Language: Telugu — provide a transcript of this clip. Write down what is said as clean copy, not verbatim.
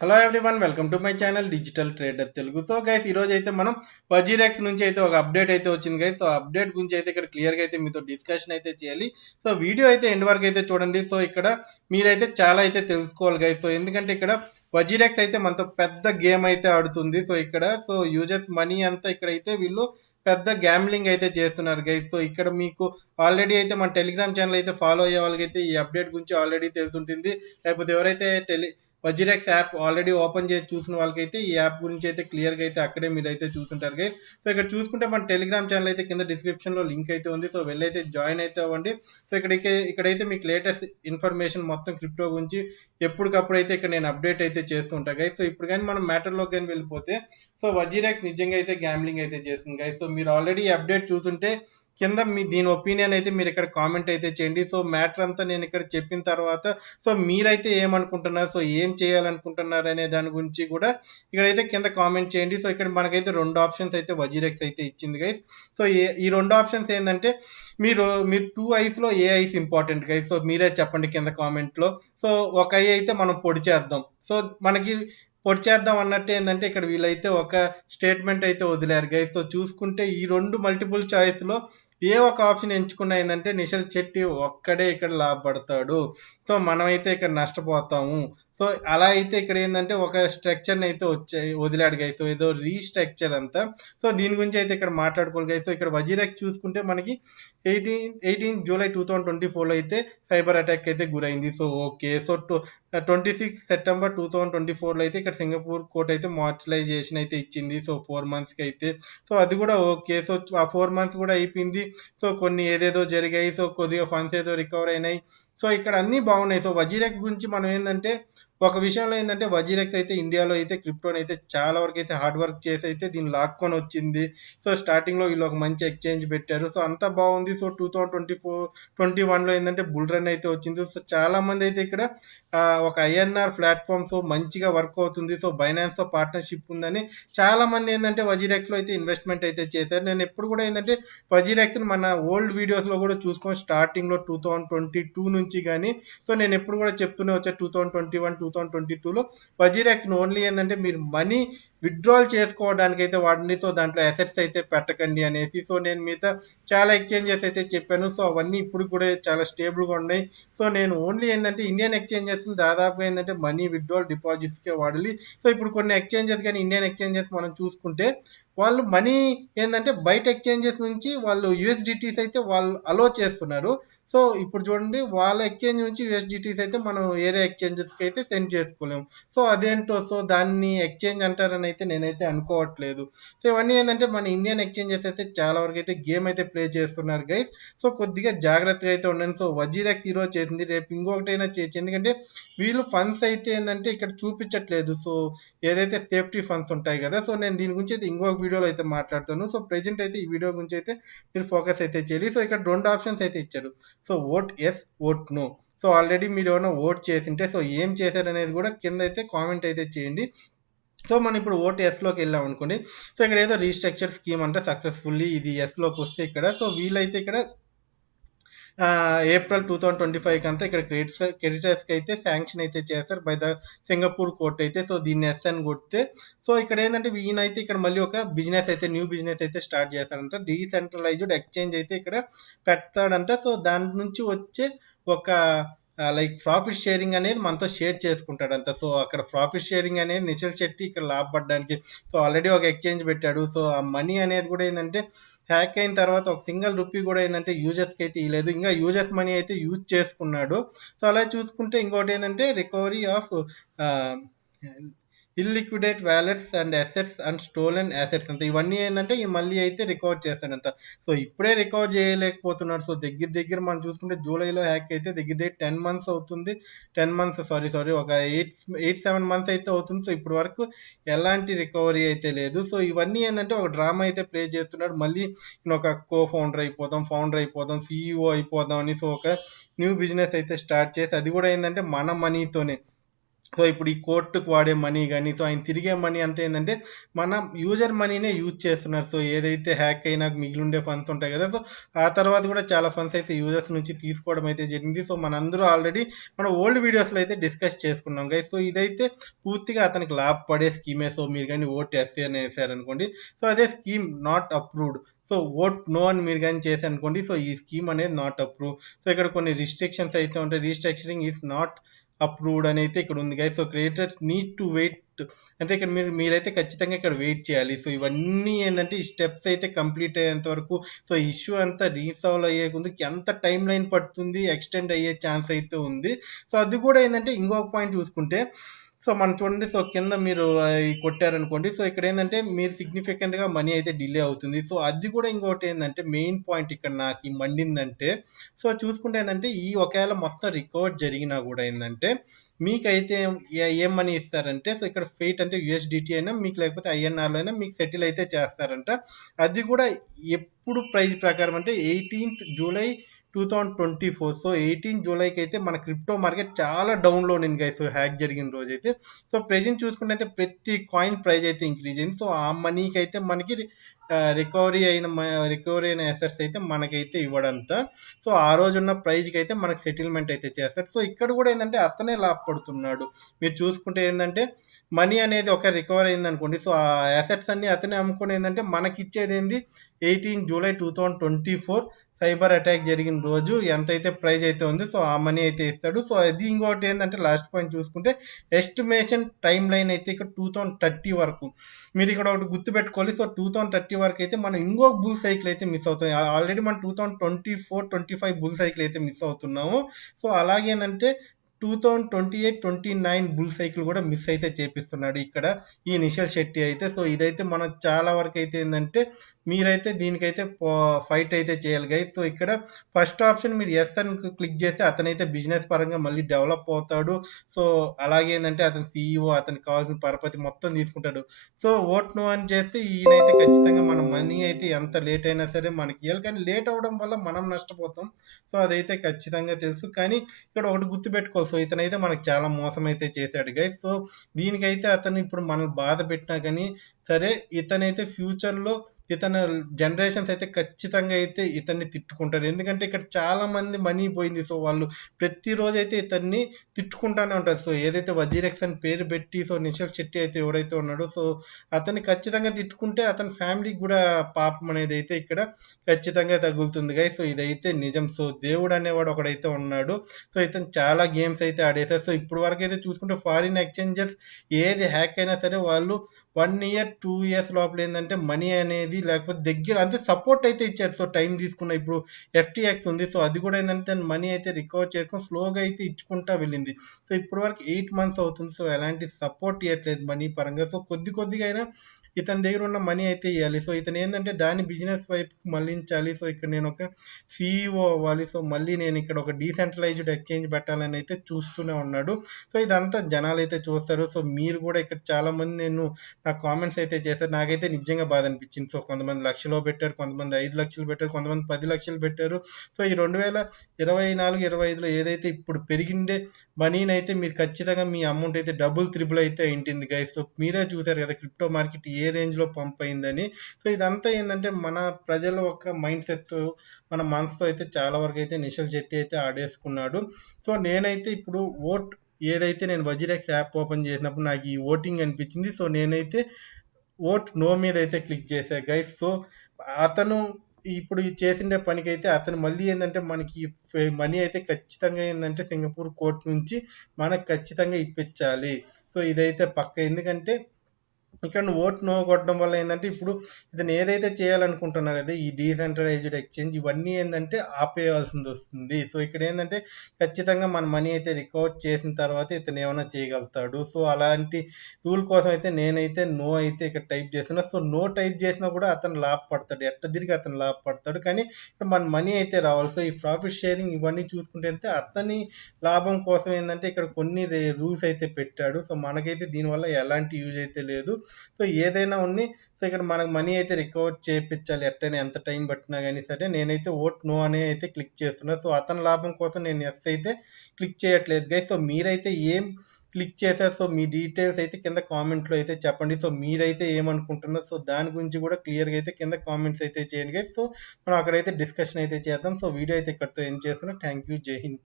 Hello everyone, welcome to my channel digital trader Telugu. So guys, ఈ రోజు అయితే మనం వజీరెక్స్ నుంచి అయితే ఒక అప్డేట్ అయితే వచ్చింది గైస్. సో అప్డేట్ గురించి అయితే ఇక్కడ క్లియర్ గా అయితే మీతో డిస్కషన్ అయితే చేయాలి. సో వీడియో అయితే ఎండ్ వరకు అయితే చూడండి. సో ఇక్కడ మీరైతే చాలా అయితే తెలుసుకోవాలి గైస్. సో ఎందుకంటే ఇక్కడ వజీరెక్స్ అయితే మనతో పెద్ద గేమ్ అయితే ఆడుతుంది. సో ఇక్కడ యూజర్స్ మనీ అంతా ఇక్కడైతే వీళ్ళు పెద్ద గ్యాంబ్లింగ్ అయితే చేస్తున్నారు గైస్. సో ఇక్కడ మీకు ఆల్రెడీ అయితే మన టెలిగ్రామ్ ఛానల్ అయితే ఫాలో అయ్యే వాళ్ళకైతే ఈ అప్డేట్ గురించి ఆల్రెడీ తెలుసుంటుంది. లేకపోతే ఎవరైతే వజిరెక్స్ యాప్ ఆల్రెడీ ఓపెన్ చేసి చూసిన వాళ్ళకైతే ఈ యాప్ గురించి అయితే క్లియర్గా అయితే అక్కడే మీరు అయితే చూసుంటారు గైస్. సో ఇక్కడ చూసుకుంటే మన టెలిగ్రామ్ ఛానల్ అయితే కింద డిస్క్రిప్షన్ లో లింక్ అయితే ఉంది. సో వెళ్ళైతే జాయిన్ అయితే అవ్వండి. సో ఇక్కడైతే మీకు లేటెస్ట్ ఇన్ఫర్మేషన్ మొత్తం క్రిప్టో గురించి ఎప్పటికప్పుడు అయితే ఇక్కడ నేను అప్డేట్ అయితే చేస్తుంటా గైస్. సో ఇప్పుడు కానీ మనం మ్యాటర్ లోకి కానీ వెళ్ళిపోతే, సో వజీరెక్స్ నిజంగా అయితే గ్యాంబ్లింగ్ అయితే చేస్తుంది గైస్. సో మీరు ఆల్రెడీ అప్డేట్ చూసుంటే కింద మీ దీని ఒపీనియన్ అయితే మీరు ఇక్కడ కామెంట్ అయితే చేయండి. సో మ్యాటర్ అంతా నేను ఇక్కడ చెప్పిన తర్వాత సో మీరైతే ఏమనుకుంటున్నారు, సో ఏం చేయాలనుకుంటున్నారు అనే దాని గురించి కూడా ఇక్కడైతే కింద కామెంట్ చేయండి. సో ఇక్కడ మనకైతే రెండు ఆప్షన్స్ అయితే వజీరెక్స్ అయితే ఇచ్చింది గైస్. సో ఈ రెండు ఆప్షన్స్ ఏంటంటే మీరు టూ ఐస్ లో ఏ ఐస్ ఇంపార్టెంట్ గైస్. సో మీరే చెప్పండి కింద కామెంట్ లో. సో ఒక ఐ అయితే మనం పొడి చేద్దాం. సో మనకి పొడి చేద్దాం అన్నట్టు ఏంటంటే ఇక్కడ వీళ్ళైతే ఒక స్టేట్మెంట్ అయితే వదిలేరు గైస్. సో చూసుకుంటే ఈ రెండు మల్టిపుల్ చాయిస్ లో ఏ ఒక ఆప్షన్ ఎంచుకున్నా ఏంటంటే నిఖిల్ శెట్టి ఒక్కడే ఇక్కడ లాభపడతాడు. సో మనమైతే ఇక్కడ నష్టపోతాము. సో అలా అయితే ఇక్కడ ఏంటంటే ఒక స్ట్రక్చర్ని అయితే వదిలాడు గైస్. సో ఏదో రీస్ట్రక్చర్ అంతా. సో దీని గురించి అయితే ఇక్కడ మాట్లాడుకోవాలి గైస్. సో ఇక్కడ వజీరెక్స్ చూసుకుంటే మనకి 18 జూలై 2024లో అయితే సైబర్ అటాక్ అయితే గురైంది. So okay. సో 26 సెప్టెంబర్ 2024లో అయితే ఇక్కడ సింగపూర్ కోర్ట్ అయితే మార్షలైజేషన్ అయితే ఇచ్చింది. సో 4 మంత్స్కి అయితే. సో అది కూడా ఓకే. సో ఆ 4 మంత్స్ కూడా అయిపోయింది. సో కొన్ని ఏదేదో జరిగాయి. సో కొద్దిగా ఫండ్స్ ఏదో రికవర్ అయినాయి. సో ఇక్కడ అన్నీ బాగున్నాయి. సో వజీరెక్స్ గురించి మనం ఏంటంటే ఒక విషయంలో ఏంటంటే వజీరెక్స్ అయితే ఇండియాలో అయితే క్రిప్టోని అయితే చాలా వరకు అయితే హార్డ్ వర్క్ చేసి అయితే దీన్ని లాక్కొని వచ్చింది. సో స్టార్టింగ్ లో వీళ్ళు ఒక మంచి ఎక్స్చేంజ్ పెట్టారు. సో అంతా బాగుంది. సో 2021లో ఏంటంటే బుల్ రన్ అయితే వచ్చింది. సో చాలా మంది అయితే ఇక్కడ ఒక ఐఎన్ఆర్ ప్లాట్ఫామ్ తో మంచిగా వర్క్ అవుతుంది. సో బైనాన్స్ తో పార్ట్నర్షిప్ ఉందని చాలా మంది ఏంటంటే వజీరెక్స్ లో అయితే ఇన్వెస్ట్మెంట్ అయితే చేశారు. నేను ఎప్పుడు కూడా ఏంటంటే వజీరెక్స్ మన ఓల్డ్ వీడియోస్ లో కూడా చూసుకొని స్టార్టింగ్ లో 2022 నుంచి కానీ సో నేను ఎప్పుడు కూడా చెప్తూనే వచ్చా 2021 2022లో వజీరెక్స్ ఓన్లీ ఏంటంటే మీరు మనీ విత్డ్రాల్ చేసుకోవడానికి అయితే వాడండి. సో దాంట్లో అసెట్స్ అయితే పెట్టకండి అనేసి. సో నేను మిగతా చాలా ఎక్స్చేంజెస్ అయితే చెప్పాను. సో అవన్నీ ఇప్పుడు కూడా చాలా స్టేబుల్గా ఉన్నాయి. సో నేను ఓన్లీ ఏంటంటే ఇండియన్ ఎక్స్చేంజెస్ దాదాపుగా ఏంటంటే మనీ విత్డ్రాల్ డిపాజిట్స్కే వాడాలి. సో ఇప్పుడు కొన్ని ఎక్స్చేంజెస్ కానీ ఇండియన్ ఎక్స్చేంజెస్ మనం చూసుకుంటే వాళ్ళు మనీ ఏంటంటే బయట ఎక్స్చేంజెస్ నుంచి వాళ్ళు యూఎస్డిటీస్ అయితే వాళ్ళు అలో చేస్తున్నారు. సో ఇప్పుడు చూడండి, వాళ్ళ ఎక్స్చేంజ్ నుంచి యూఎస్డిటీస్ అయితే మనం వేరే ఎక్స్చేంజెస్కి అయితే సెండ్ చేసుకోలేము. సో అదేంటో, సో దాన్ని ఎక్స్చేంజ్ అంటారని అయితే నేనైతే అనుకోవట్లేదు. సో ఇవన్నీ ఏంటంటే మన ఇండియన్ ఎక్స్చేంజెస్ అయితే చాలా వరకు అయితే గేమ్ అయితే ప్లే చేస్తున్నారు గైస్. సో కొద్దిగా జాగ్రత్తగా అయితే ఉండండి. సో వజీరెక్స్ ఈరోజు చేసింది, రేపు ఇంకొకటైనా చేయొచ్చు. ఎందుకంటే వీళ్ళు ఫండ్స్ అయితే ఏంటంటే ఇక్కడ చూపించట్లేదు. సో ఏదైతే సేఫ్టీ ఫండ్స్ ఉంటాయి కదా. సో నేను దీని గురించి అయితే ఇంకొక వీడియోలో అయితే మాట్లాడతాను. సో ప్రెజెంట్ అయితే ఈ వీడియో గురించి అయితే మీరు ఫోకస్ అయితే చేయాలి. సో ఇక్కడ రెండు ఆప్షన్స్ అయితే ఇచ్చారు. So vote yes, vote no. So already మీరు ఏమైనా ఓట్ చేసింటే సో ఏం చేశారు అనేది కూడా కింద అయితే కామెంట్ అయితే చేయండి. సో మనం ఇప్పుడు ఓట్ ఎస్లోకి వెళ్ళాం అనుకోండి. సో ఇక్కడ ఏదో రీస్ట్రక్చర్ స్కీమ్ అంటే సక్సెస్ఫుల్లీ ఇది ఎస్లోకి వస్తే ఇక్కడ సో వీళ్ళైతే ఇక్కడ ఏప్రిల్ 2025 అంతా ఇక్కడ క్రెడిటర్స్కి అయితే శాంక్షన్ అయితే చేస్తారు బై ద సింగపూర్ కోర్ట్ అయితే. సో దీన్ని ఎస్ అని కొడితే సో ఇక్కడ ఏంటంటే ఈయనైతే ఇక్కడ మళ్ళీ ఒక బిజినెస్ అయితే న్యూ బిజినెస్ అయితే స్టార్ట్ చేస్తాడంట. డీసెంట్రలైజ్డ్ ఎక్స్చేంజ్ అయితే ఇక్కడ పెడతాడంట. సో దాని నుంచి వచ్చే ఒక లైక్ ప్రాఫిట్ షేరింగ్ అనేది మనతో షేర్ చేసుకుంటాడంట. సో అక్కడ ప్రాఫిట్ షేరింగ్ అనేది నిఖిల్ శెట్టి ఇక్కడ లాభపడడానికి సో ఆల్రెడీ ఒక ఎక్స్చేంజ్ పెట్టాడు. సో ఆ మనీ అనేది కూడా ఏంటంటే హ్యాక్ అయిన తర్వాత ఒక సింగిల్ రూపీ కూడా ఏంటంటే యూజర్స్కి అయితే ఇవ్వలేదు. ఇంకా యూజర్స్ మనీ అయితే యూజ్ చేసుకున్నాడు. సో అలా చూసుకుంటే ఇంకోటి ఏంటంటే recovery of illiquidate wallets and assets and stolen assets అంత ఇవన్నీ ఏంటంటే మళ్ళీ అయితే రికవర్ చేస్తాడంట. సో ఇప్పుడే రికవర్ చేయలేకపోతున్నాడు. సో దగ్గర మనం చూసుకుంటే జూలైలో హ్యాక్ అయితే దగ్గర 10 మంత్స్ అవుతుంది. 10 మంత్స్ సారీ ఒక 7 మంత్స్ అయితే అవుతుంది. సో ఇప్పటి వరకు ఎలాంటి రికవరీ అయితే లేదు. సో ఇవన్నీ ఏంటంటే ఒక డ్రామా అయితే ప్లే చేస్తున్నాడు. మళ్ళీ ఒక ఫౌండర్ అయిపోదాం, సిఇఓ అయిపోదాం అని సో ఒక న్యూ బిజినెస్ అయితే స్టార్ట్ చేసి అది కూడా ఏంటంటే మన మనీతోనే సో ఇప్పుడు ఈ కోర్టుకు వాడే మనీ కానీ సో ఆయన తిరిగే మనీ అంతా ఏంటంటే మన యూజర్ మనీనే యూజ్ చేస్తున్నారు. సో ఏదైతే హ్యాక్ అయినా మిగిలి ఉండే ఫండ్స్ ఉంటాయి కదా, సో ఆ తర్వాత కూడా చాలా ఫండ్స్ అయితే యూజర్స్ నుంచి తీసుకోవడం అయితే జరిగింది. సో మనందరూ ఆల్రెడీ మన ఓల్డ్ వీడియోస్లో అయితే డిస్కస్ చేసుకున్నాం గైస్. సో ఇదైతే పూర్తిగా అతనికి లాభపడే స్కీమే. సో మీరు కానీ ఓట్ ఎస్సీ అని వేసారనుకోండి, సో అదే scheme not approved. So vote no అని మీరు కానీ చేశారనుకోండి, సో ఈ స్కీమ్ అనేది నాట్ అప్రూవ్. సో ఇక్కడ కొన్ని రిస్ట్రిక్షన్స్ అయితే ఉంటాయి. రీస్ట్రక్చరింగ్ ఈస్ నాట్ అప్రూవ్డ్ అని అయితే ఇక్కడ ఉంది guys. So creator need to wait, అంటే ఇక్కడ మీరైతే ఖచ్చితంగా ఇక్కడ వెయిట్ చేయాలి. సో ఇవన్నీ ఏంటంటే ఈ స్టెప్స్ అయితే కంప్లీట్ అయ్యేంత వరకు, సో ఇష్యూ అంతా రీసాల్వ్ అయ్యే ముందుకి ఎంత టైం లైన్ పడుతుంది, ఎక్స్టెండ్ అయ్యే ఛాన్స్ అయితే ఉంది. సో అది కూడా ఏంటంటే ఇంకొక పాయింట్ చూసుకుంటే, సో మనం చూడండి, సో కింద మీరు కొట్టారనుకోండి, సో ఇక్కడ ఏంటంటే మీరు సిగ్నిఫికెంట్గా మనీ అయితే డిలే అవుతుంది. సో అది కూడా ఇంకోటి ఏంటంటే మెయిన్ పాయింట్ ఇక్కడ నాకు ఈ మండిందంటే, సో చూసుకుంటే ఏంటంటే ఈ ఒకవేళ మొత్తం రికవర్ జరిగినా కూడా ఏంటంటే మీకైతే ఏం మనీ ఇస్తారంటే, సో ఇక్కడ ఫెయిట్ అంటే యూఎస్డిటీ అయినా మీకు, లేకపోతే ఐఎన్ఆర్లో అయినా మీకు సెటిల్ అయితే చేస్తారంట. అది కూడా ఎప్పుడు ప్రైజ్ ప్రకారం అంటే 18th జూలై 2024. సో 18 జూలైకి అయితే మన క్రిప్టో మార్కెట్ చాలా డౌన్లో ఉంది గైస్, హ్యాక్ జరిగిన రోజు అయితే. సో ప్రెజెంట్ చూసుకుంటే అయితే ప్రతి కాయిన్ ప్రైజ్ అయితే ఇంక్రీజ్ అయింది. సో ఆ మనీకి అయితే మనకి రికవరీ అయిన అసెట్స్ అయితే మనకైతే ఇవ్వడంతా. సో ఆ రోజు ఉన్న ప్రైజ్కి అయితే మనకి సెటిల్మెంట్ అయితే చేస్తారు. సో ఇక్కడ కూడా ఏంటంటే అతనే లాభపడుతున్నాడు. మీరు చూసుకుంటే ఏంటంటే మనీ అనేది ఒక రికవర్ అయింది అనుకోండి, సో ఆ అసెట్స్ అన్ని అతనే అమ్ముకుని ఏంటంటే మనకి ఇచ్చేది ఏంది 18 జూలై 2024 సైబర్ అటాక్ జరిగిన రోజు ఎంతైతే ప్రైజ్ అయితే ఉంది, సో ఆ మనీ అయితే ఇస్తాడు. సో అది ఇంకోటి ఏంటంటే లాస్ట్ పాయింట్ చూసుకుంటే ఎస్టిమేషన్ టైం లైన్ అయితే ఇక్కడ 2030 వరకు మీరు ఇక్కడ ఒకటి గుర్తుపెట్టుకోవాలి. సో 2030 వరకు అయితే మనం ఇంకొక బుల్ సైకిల్ అయితే మిస్ అవుతాం. ఆల్రెడీ మనం 2024-25 బుల్ సైకిల్ అయితే మిస్ అవుతున్నాము. సో అలాగే ఏంటంటే 2028-29 బుల్ సైకిల్ కూడా మిస్ అయితే చేపిస్తున్నాడు ఇక్కడ ఈ నిషల్ శెట్టి అయితే. సో ఇదైతే మనం చాలా వరకు అయితే ఏంటంటే మీరైతే దీనికైతే ఫైట్ అయితే చేయాలి గైస్. సో ఇక్కడ ఫస్ట్ ఆప్షన్ మీరు ఎస్ అని క్లిక్ చేస్తే అతనైతే బిజినెస్ పరంగా మళ్ళీ డెవలప్ అవుతాడు. సో అలాగే ఏంటంటే అతని సీఈఓ అతనికి కావాల్సిన పరపతి మొత్తం తీసుకుంటాడు. సో ఓట్ నో అని చేస్తే ఈయనైతే ఖచ్చితంగా మన మనీ అయితే ఎంత లేట్ అయినా సరే మనకి ఇవ్వాలి, కానీ లేట్ అవడం వల్ల మనం నష్టపోతాం. సో అదైతే ఖచ్చితంగా తెలుసు. కానీ ఇక్కడ ఒకటి గుర్తుపెట్టుకోవాలి, సో ఇతనైతే మనకు చాలా మోసం అయితే చేశాడు గైస్. సో దీనికైతే అతను ఇప్పుడు మనకు బాధ పెట్టినా కానీ సరే, ఇతనైతే ఫ్యూచర్లో ఇతను జనరేషన్స్ అయితే ఖచ్చితంగా అయితే ఇతన్ని తిట్టుకుంటారు. ఎందుకంటే ఇక్కడ చాలా మంది మనీ పోయింది. సో వాళ్ళు ప్రతిరోజు అయితే ఇతన్ని తిట్టుకుంటానే ఉంటారు. సో ఏదైతే వజీరెక్స్ అని పేరు పెట్టి, సో నిషల్ శెట్టి అయితే ఎవరైతే ఉన్నాడో, సో అతన్ని ఖచ్చితంగా తిట్టుకుంటే అతని ఫ్యామిలీకి కూడా పాపం అనేది అయితే ఇక్కడ ఖచ్చితంగా తగులుతుంది గై. సో ఇదైతే నిజం. సో దేవుడు అనేవాడు ఒకడైతే ఉన్నాడు. సో ఇతను చాలా గేమ్స్ అయితే ఆడేశారు. సో ఇప్పుడు వరకు అయితే చూసుకుంటే ఫారిన్ ఎక్స్చేంజెస్ ఏది హ్యాక్ అయినా సరే వాళ్ళు 1 ఇయర్ 2 ఇయర్స్ లోపల ఏంటంటే మనీ అనేది, లేకపోతే దగ్గర అంటే సపోర్ట్ అయితే ఇచ్చారు. సో టైం తీసుకున్న ఇప్పుడు ఎఫ్టీఎక్స్ ఉంది. సో అది కూడా ఏంటంటే మనీ అయితే రికవర్ చేసుకొని స్లోగా అయితే ఇచ్చుకుంటా వెళ్ళింది. సో ఇప్పటి వరకు 8 months అవుతుంది. సో ఎలాంటి సపోర్ట్ ఇవ్వట్లేదు మనీ పరంగా. సో కొద్దిగా అయినా ఇతని దగ్గర ఉన్న మనీ అయితే ఇవ్వాలి. సో ఇతను ఏంటంటే దాన్ని బిజినెస్ వైపు మళ్ళించాలి. సో ఇక్కడ నేను ఒక సిఇఓ అవ్వాలి. సో మళ్ళీ నేను ఇక్కడ ఒక డీసెంట్రలైజ్డ్ ఎక్స్చేంజ్ పెట్టాలని అయితే చూస్తూనే ఉన్నాడు. సో ఇదంతా జనాలు అయితే చూస్తారు. సో మీరు కూడా ఇక్కడ చాలా మంది నాకు కామెంట్స్ అయితే చేశారు. నాకైతే నిజంగా బాధ అనిపించింది. సో కొంతమంది లక్షలో పెట్టారు, కొంతమంది 5 లక్షలు పెట్టారు, కొంతమంది 10 లక్షలు పెట్టారు. సో ఈ 2024-25లో ఏదైతే ఇప్పుడు పెరిగిండే మనీని అయితే మీరు ఖచ్చితంగా మీ అమౌంట్ అయితే డబుల్ త్రిబుల్ అయితే అయింటుంది గైస్. సో మీరే చూసారు కదా క్రిప్టో మార్కెట్ ఏ రేంజ్లో పంప్ అయిందని. సో ఇదంతా ఏంటంటే మన ప్రజల ఒక మైండ్ సెట్, మన మనసుతో అయితే చాలా వరకు అయితే నిషల్ శెట్టి అయితే ఆడేసుకున్నాడు. సో నేనైతే ఇప్పుడు ఏదైతే నేను వజీరెక్స్ యాప్ ఓపెన్ చేసినప్పుడు నాకు ఈ ఓటింగ్ అనిపించింది. సో నేనైతే ఓట్ నో మీద అయితే క్లిక్ చేశా గైస్. సో అతను ఇప్పుడు ఈ చేసిండే పనికైతే అతను మళ్ళీ ఏంటంటే మనకి మనీ అయితే ఖచ్చితంగా ఏంటంటే సింగపూర్ కోర్ట్ నుంచి మనకు ఖచ్చితంగా ఇప్పించాలి. సో ఇదైతే పక్క. ఎందుకంటే ఇక్కడ నువ్వు ఓట్ నో కొట్టడం వల్ల ఏంటంటే ఇప్పుడు ఇతను ఏదైతే చేయాలనుకుంటున్నారో అదే ఈ డీసెంట్రలైజ్డ్ ఎక్స్చేంజ్ ఇవన్నీ ఏంటంటే ఆపేయాల్సింది వస్తుంది. సో ఇక్కడ ఏంటంటే ఖచ్చితంగా మన మనీ అయితే రికవర్ చేసిన తర్వాత ఇతను ఏమైనా చేయగలుగుతాడు. సో అలాంటి రూల్ కోసం అయితే నేనైతే నో అయితే ఇక్కడ టైప్ చేస్తున్నా. సో నో టైప్ చేసినా కూడా అతను లాభపడతాడు, ఎట్ట తిరిగి అతను లాభపడతాడు. కానీ మన మనీ అయితే రావాలి. సో ఈ ప్రాఫిట్ షేరింగ్ ఇవన్నీ చూసుకుంటే అయితే అతని లాభం కోసం ఏంటంటే ఇక్కడ కొన్ని రూల్స్ అయితే పెట్టాడు. సో మనకైతే దీనివల్ల ఎలాంటి యూజ్ అయితే లేదు. సో ఏదైనా ఉన్ని, సో ఇక్కడ మనకు మనీ అయితే రికవర్ చేయించాలి ఎట్టైనా, ఎంత టైం పట్టినా కానీ సరే. నేనైతే ఓట్ నో అనే అయితే క్లిక్ చేస్తున్నా. సో అతని లాభం కోసం నేను ఎస్ అయితే క్లిక్ చేయట్లేదు గైస్. సో మీరైతే ఏం క్లిక్ చేశారు. సో, మీ డీటెయిల్స్ అయితే కింద కామెంట్‌లో అయితే చెప్పండి. సో, మీరైతే ఏమనుకుంటున్నారు? సో, దాని గురించి కూడా క్లియర్‌గా అయితే కింద కామెంట్స్ అయితే చేయండి గైస్. సో, మనం అక్కడైతే డిస్కషన్ అయితే చేద్దాం. సో, వీడియో అయితే ఇక్కడితో ఎండ్ చేస్తున్నాను. Thank you. జై హింద్.